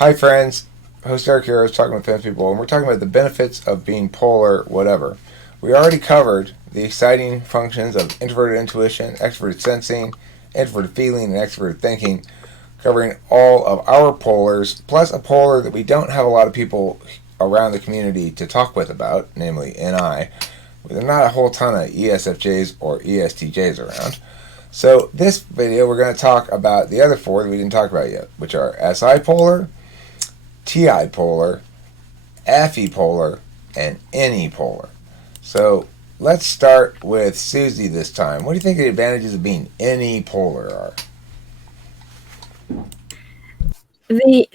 Hi, friends. Host Eric here. I was talking with famous people, and we're talking about the benefits of being polar, whatever. We already covered the exciting functions of introverted intuition, extroverted sensing, introverted feeling, and extroverted thinking, covering all of our polars, plus a polar that we don't have a lot of people around the community to talk with about, namely NI. There are not a whole ton of ESFJs or ESTJs around. So this video, we're going to talk about the other four that we didn't talk about yet, which are SI polar, TI polar, FE polar, and NE polar. So let's start with Susie this time. What do you think the advantages of being NE polar are? The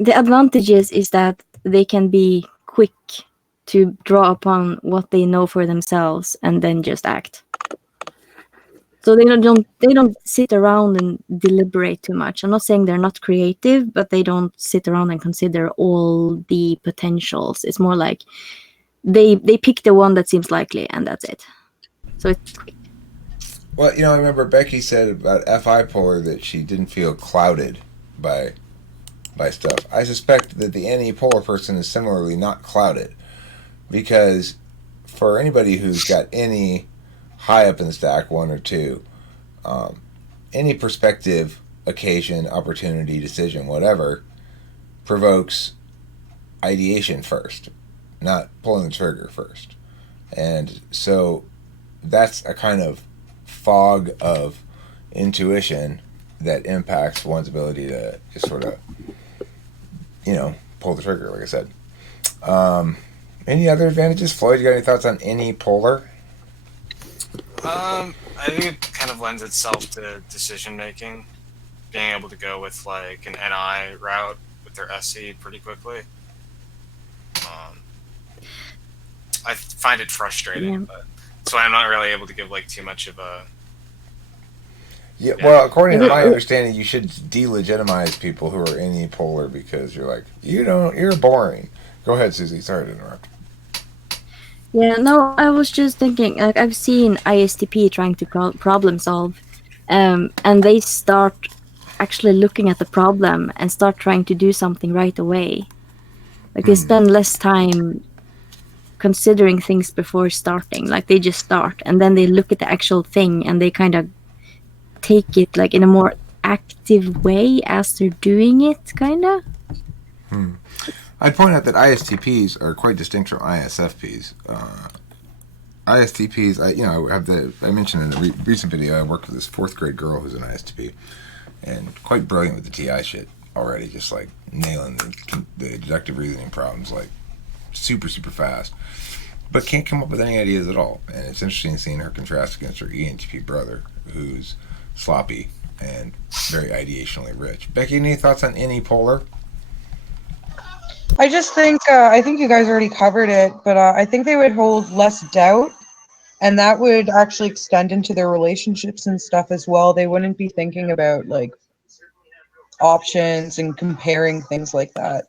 advantages is that they can be quick to draw upon what they know for themselves and then just act. So they don't sit around and deliberate too much. I'm not saying they're not creative, but they don't sit around and consider all the potentials. It's more like they pick the one that seems likely, and that's it. So it's quick. Well, I remember Beckie said about FI polar that she didn't feel clouded by stuff. I suspect that the NE polar person is similarly not clouded, because for anybody who's got any high up in the stack, 1 or 2, any perspective, occasion, opportunity, decision, whatever, provokes ideation first, not pulling the trigger first. And so that's a kind of fog of intuition that impacts one's ability to just sort of, pull the trigger, like I said. Any other advantages? Floyd, you got any thoughts on any polar? I think it kind of lends itself to decision making, being able to go with like an NI route with their SE pretty quickly. I find it frustrating, but that's why I'm not really able to give like too much of a. Yeah, well, according to my understanding, you should delegitimize people who are NE polar because you're like, you're boring. Go ahead, Susie. Sorry to interrupt. Yeah, no, I was just thinking, like, I've seen ISTP trying to problem solve, and they start actually looking at the problem and start trying to do something right away. Like, they spend less time considering things before starting. Like, they just start, and then they look at the actual thing, and they kind of take it, like, in a more active way as they're doing it, kind of. I'd point out that ISTPs are quite distinct from ISFPs. ISTPs, I mentioned in the recent video, I worked with this 4th grade girl who's an ISTP, and quite brilliant with the TI shit already, just like nailing the deductive reasoning problems like super, super fast, but can't come up with any ideas at all. And it's interesting seeing her contrast against her ENTP brother, who's sloppy and very ideationally rich. Beckie, any thoughts on any polar? I just think I think you guys already covered it, but I think they would hold less doubt, and that would actually extend into their relationships and stuff as well. They wouldn't be thinking about like options and comparing things like that.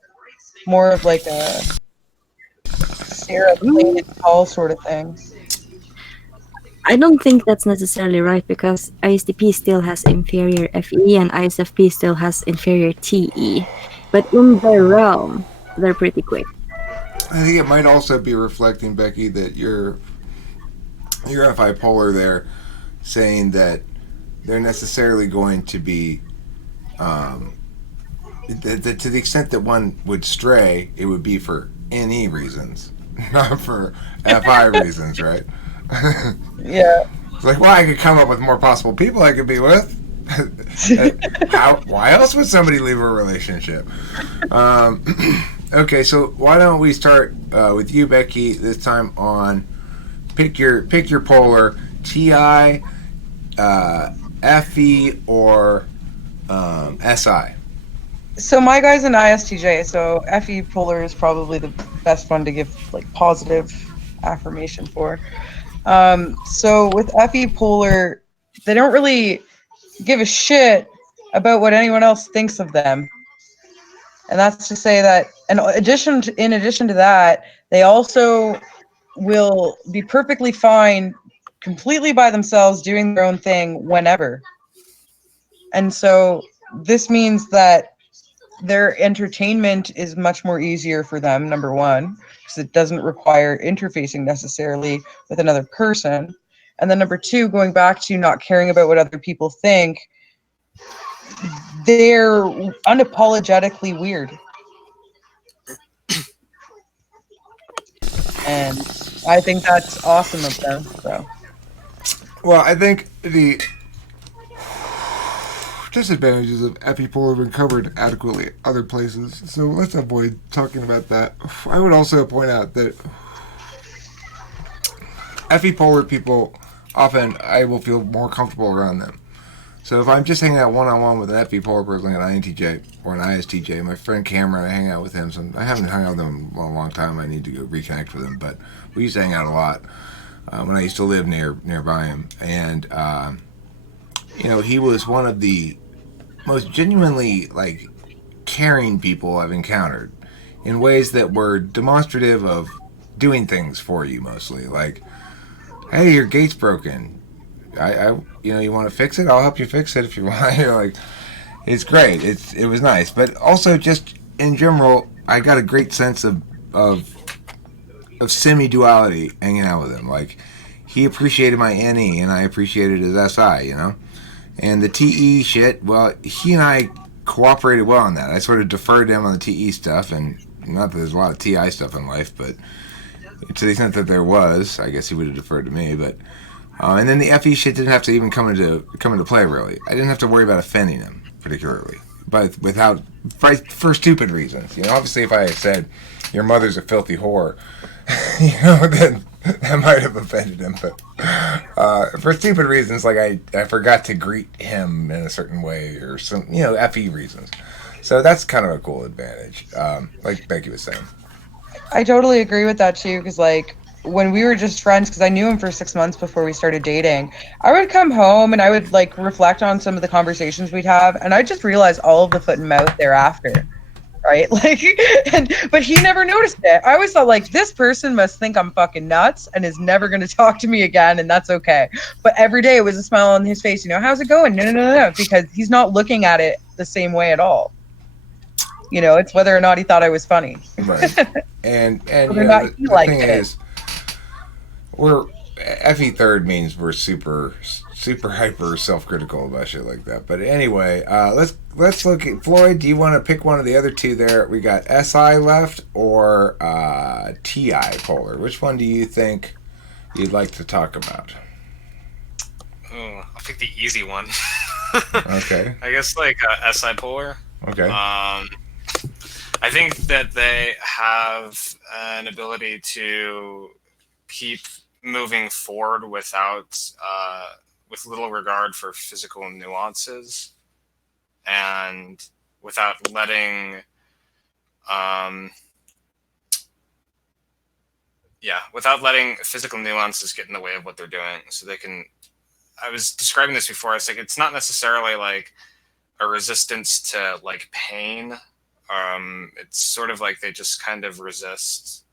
More of like a Sarah playing it tall sort of thing. I don't think that's necessarily right, because ISTP still has inferior FE and ISFP still has inferior TE. But in their realm, they're pretty quick. I think it might also be reflecting, Beckie, that you're FI polar there, saying that they're necessarily going to be, that to the extent that one would stray, it would be for NE reasons, not for FI reasons, right? Yeah. It's like, well, I could come up with more possible people I could be with. Why else would somebody leave a relationship? Okay, so why don't we start with you, Beckie, this time on pick your polar, TI, FE, or SI. So my guy's an ISTJ, so FE polar is probably the best one to give like positive affirmation for. So with FE polar, they don't really give a shit about what anyone else thinks of them. And that's to say that in addition to that, they also will be perfectly fine completely by themselves doing their own thing whenever. And so this means that their entertainment is much more easier for them, number one, because it doesn't require interfacing necessarily with another person. And then number two, going back to not caring about what other people think, they're unapologetically weird. And I think that's awesome of them. So Well, I think the disadvantages of epipolar have been covered adequately other places, so let's avoid talking about that. I would also point out that epipolar people, often I will feel more comfortable around them. So if I'm just hanging out one-on-one with an epipolar person like an INTJ or an ISTJ, my friend Cameron, I hang out with him. I haven't hung out with him in a long time. I need to go reconnect with him, but we used to hang out a lot when I used to live nearby him. And, he was one of the most genuinely, caring people I've encountered in ways that were demonstrative of doing things for you mostly. Like, hey, your gate's broken. You want to fix it? I'll help you fix it if you want. You're like, it's great. It was nice, but also just in general, I got a great sense of semi-duality hanging out with him. Like, he appreciated my NE and I appreciated his SI. And the TE shit. Well, he and I cooperated well on that. I sort of deferred to him on the TE stuff, and not that there's a lot of TI stuff in life, but to the extent that there was, I guess he would have deferred to me, but. And then the FE shit didn't have to even come into play, really. I didn't have to worry about offending him, particularly. But for stupid reasons. Obviously if I had said, your mother's a filthy whore, then that might have offended him. But for stupid reasons, like I forgot to greet him in a certain way, or some, FE reasons. So that's kind of a cool advantage, like Beckie was saying. I totally agree with that too, because when we were just friends, because I knew him for 6 months before we started dating, I would come home and I would reflect on some of the conversations we'd have, and I just realized all of the foot and mouth thereafter, right? But he never noticed it. I always thought this person must think I'm fucking nuts and is never going to talk to me again, and that's okay. But every day it was a smile on his face. How's it going? No, because he's not looking at it the same way at all. It's whether or not he thought I was funny. Right. And whether or not he liked it. We're FE third means we're super hyper self-critical about shit like that. But anyway, let's look at Floyd. Do you want to pick one of the other two there? We got SI left or TI polar. Which one do you think you'd like to talk about? Oh, I'll pick the easy one. Okay. I guess SI polar. Okay. I think that they have an ability to keep moving forward without with little regard for physical nuances, and without letting physical nuances get in the way of what they're doing. So they can, I was describing this before, it's it's not necessarily a resistance to pain. It's sort of they just kind of resist.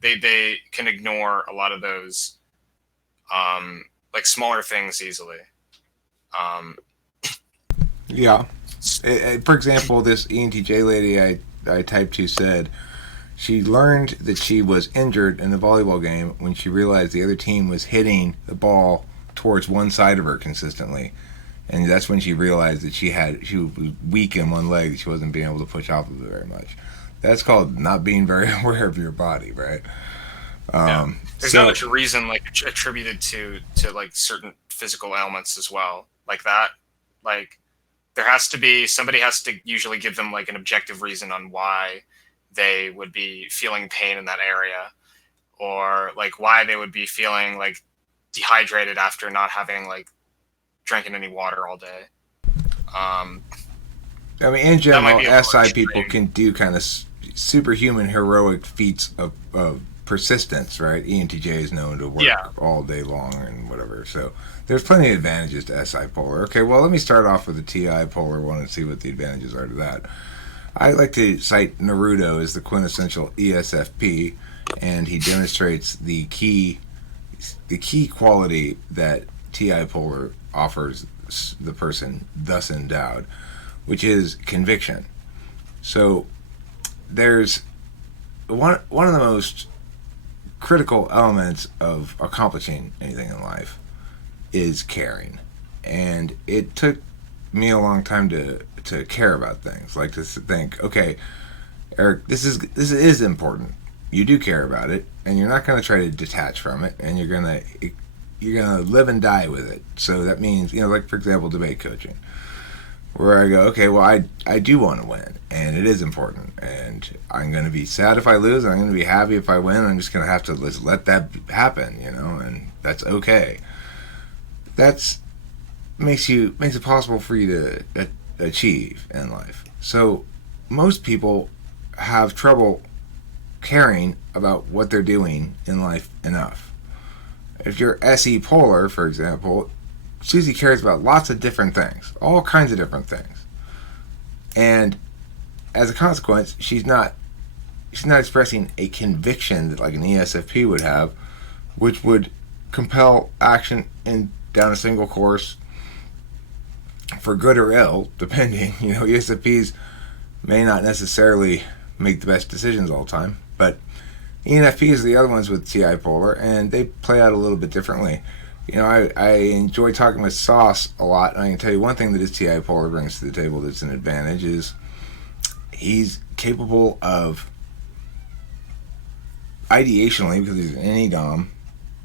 They can ignore a lot of those smaller things easily. Yeah. For example, this ENTJ lady I typed to said she learned that she was injured in a volleyball game when she realized the other team was hitting the ball towards one side of her consistently. And that's when she realized that she was weak in one leg, that she wasn't being able to push off of it very much. That's called not being very aware of your body, right? There's not much reason attributed to certain physical ailments as well, like that. There has to be, somebody has to usually give them an objective reason on why they would be feeling pain in that area, or why they would be feeling dehydrated after not having drinking any water all day. In general, SI people can do kind of superhuman heroic feats of persistence, right? ENTJ is known to work all day long and whatever. So there's plenty of advantages to SI polar. Okay, well, let me start off with the TI polar one and see what the advantages are to that. I like to cite Naruto as the quintessential ESFP, and he demonstrates the key quality that TI polar offers the person thus endowed, which is conviction. So there's one of the most critical elements of accomplishing anything in life is caring. And it took me a long time to care about things, like to think, okay, Eric, this is important. You do care about it, and you're not going to try to detach from it, and you're gonna live and die with it. So that means, like for example, debate coaching, where I go, okay, well, I do want to win, and it is important, and I'm going to be sad if I lose, and I'm going to be happy if I win. I'm just going to have to let that happen, and that's okay. That's makes it possible for you to achieve in life. So most people have trouble caring about what they're doing in life enough. If you're SE Polar, for example, Susie cares about lots of different things, all kinds of different things, and as a consequence, she's not expressing a conviction that like an ESFP would have, which would compel action down a single course for good or ill, depending. ESFPs may not necessarily make the best decisions all the time, but ENFPs are the other ones with TI Polar, and they play out a little bit differently. I enjoy talking with Sauce a lot, and I can tell you one thing that his TI Polar brings to the table that's an advantage is he's capable of ideationally, because he's an NE-DOM,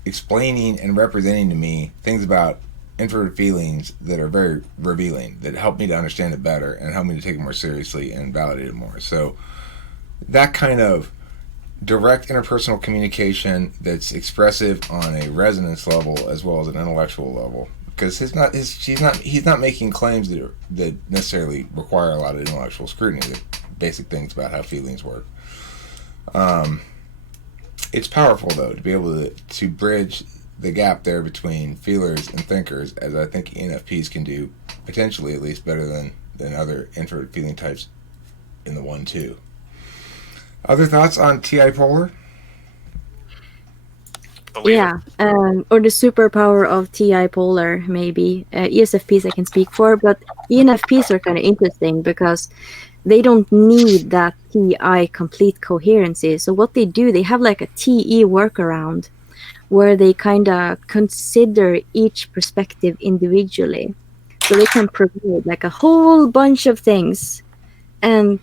explaining and representing to me things about introverted feelings that are very revealing, that help me to understand it better and help me to take it more seriously and validate it more. So that kind of direct interpersonal communication that's expressive on a resonance level as well as an intellectual level, because he's not making claims that necessarily require a lot of intellectual scrutiny. They're basic things about how feelings work. It's powerful though to be able to bridge the gap there between feelers and thinkers, as I think ENFPs can do, potentially at least better than other introverted feeling types in the 1-2. Other thoughts on TI Polar? Yeah, or the superpower of TI Polar, maybe. ESFPs I can speak for, but ENFPs are kind of interesting because they don't need that TI complete coherency. So what they do, they have like a TE workaround where they kind of consider each perspective individually. So they can provide like a whole bunch of things, and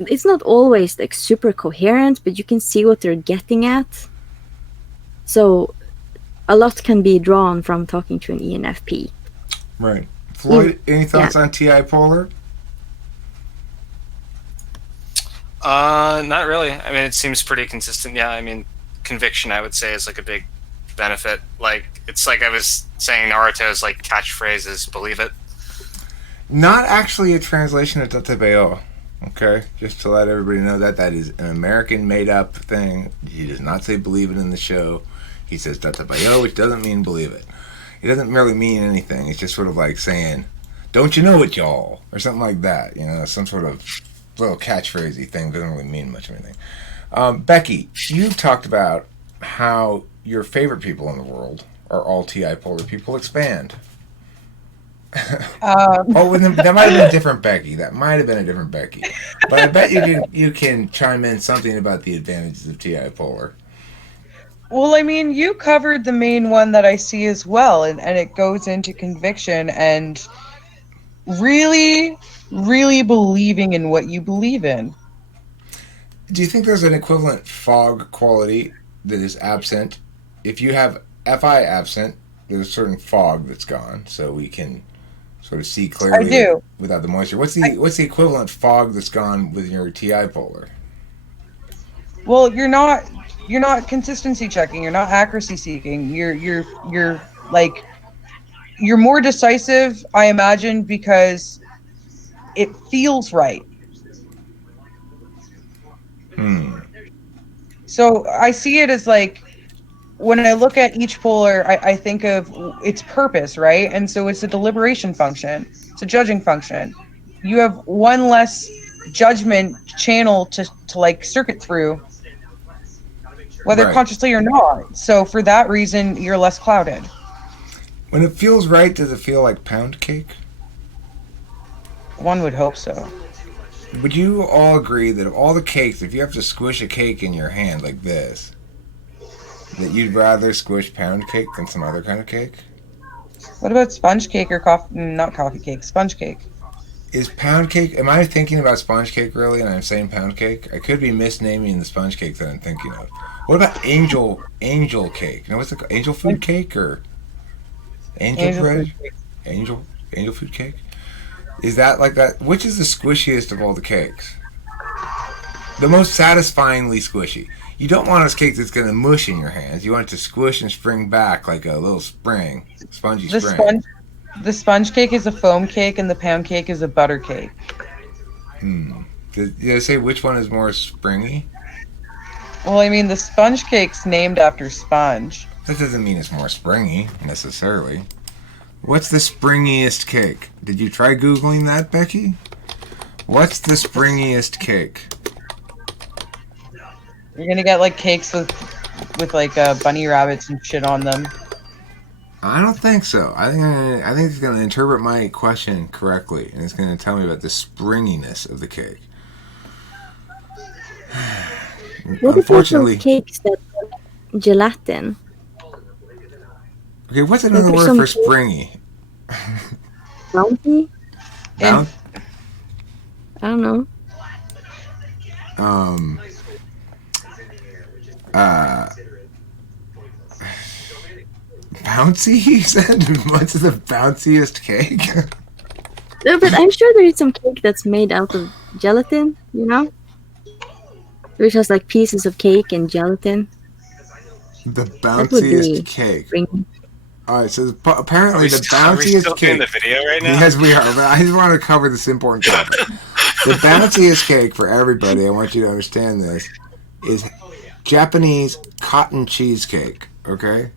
it's not always like super coherent, but you can see what they're getting at. So a lot can be drawn from talking to an ENFP. Right. Floyd, any thoughts on TI Polar? Not really. I mean, it seems pretty consistent. Yeah, I mean, conviction, I would say, is like a big benefit. Like, it's like I was saying, Naruto's like catchphrase is "believe it." Not actually a translation of Tatebeo. Okay, just to let everybody know that is an American made-up thing. He does not say "believe it" in the show. He says "Tatebeo," which doesn't mean "believe it." It doesn't really mean anything. It's just sort of like saying, "Don't you know it, y'all?" or something like that. Some sort of little catchphrasey thing. Doesn't really mean much of anything. Beckie, you talked about how your favorite people in the world are all TI Polar people. Expand. Oh, that might have been a different Beckie. That might have been a different Beckie. But I bet you can chime in something about the advantages of TI Polar. Well, I mean, you covered the main one that I see as well, and it goes into conviction and really, really believing in what you believe in. Do you think there's an equivalent fog quality that is absent? If you have FI absent, there's a certain fog that's gone, so we can sort of see clearly without the moisture. What's the equivalent fog that's gone with your TI Polar? Well, you're not consistency checking. You're not accuracy seeking. You're like, you're more decisive, I imagine, because it feels right. So I see it as like, when I look at each polar, I think of its purpose, right? And so it's a deliberation function. It's a judging function. You have one less judgment channel to like circuit through, whether consciously or not. So for that reason, you're less clouded. When it feels right, does it feel like pound cake? One would hope so. would you all agree that of all the cakes, if you have to squish a cake in your hand like this, that you'd rather squish pound cake than some other kind of cake? What about sponge cake or coffee? Not coffee cake, sponge cake. Is pound cake? Am I thinking about sponge cake really, and I'm saying pound cake? I could be misnaming the sponge cake that I'm thinking of. What about angel cake? No, what's it called? Angel food cake or angel bread? Food cake. Angel food cake. Is that like that? Which is the squishiest of all the cakes? The most satisfyingly squishy. You don't want a cake that's going to mush in your hands. You want it to squish and spring back like a little spring, spongy spring. The sponge cake is a foam cake, and the pound cake is a butter cake. Did they say which one is more springy? Well, I mean, the sponge cake's named after sponge. That doesn't mean it's more springy, necessarily. What's the springiest cake? Did you try Googling that, Becky? What's the springiest cake? You're gonna get, like, cakes with like, bunny rabbits and shit on them. I don't think so. I think it's going to interpret my question correctly, and it's going to tell me about the springiness of the cake. What Unfortunately, about those cakes that are gelatin? Okay, what's another word for springy? Bounty? Bounty? I don't know. Bouncy, he said? What's the bounciest cake? No, but I'm sure there is some cake that's made out of gelatin, you know? Which has like pieces of cake and gelatin. The bounciest cake. Alright, so apparently the bounciest are we still cake. In the video right now? Yes, we are. But I just want to cover this important topic. The bounciest cake for everybody, I want you to understand this, is Japanese cotton cheesecake. Okay?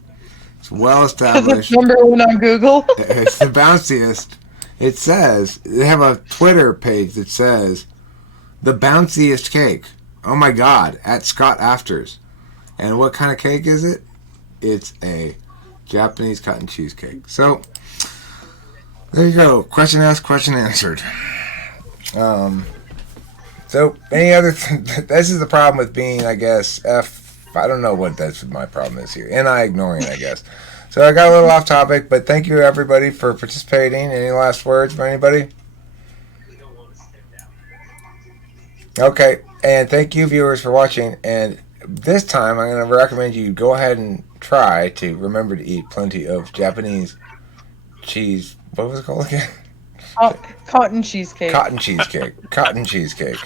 It's well established. It's number one on Google. It's the bounciest. It says, they have a Twitter page that says, the bounciest cake. Oh my God, at Scott Afters. And what kind of cake is it? It's a Japanese cotton cheesecake. So, there you go. Question asked, question answered. So, any other this is the problem with being, I guess, I don't know what my problem is here. And I ignoring, I guess. So I got a little off topic, but thank you everybody for participating. Any last words from anybody? Okay, and thank you viewers for watching. And this time I'm going to recommend you go ahead and try to remember to eat plenty of Japanese cheese. What was it called again? Cotton cheesecake. Cotton cheesecake. Cotton cheesecake.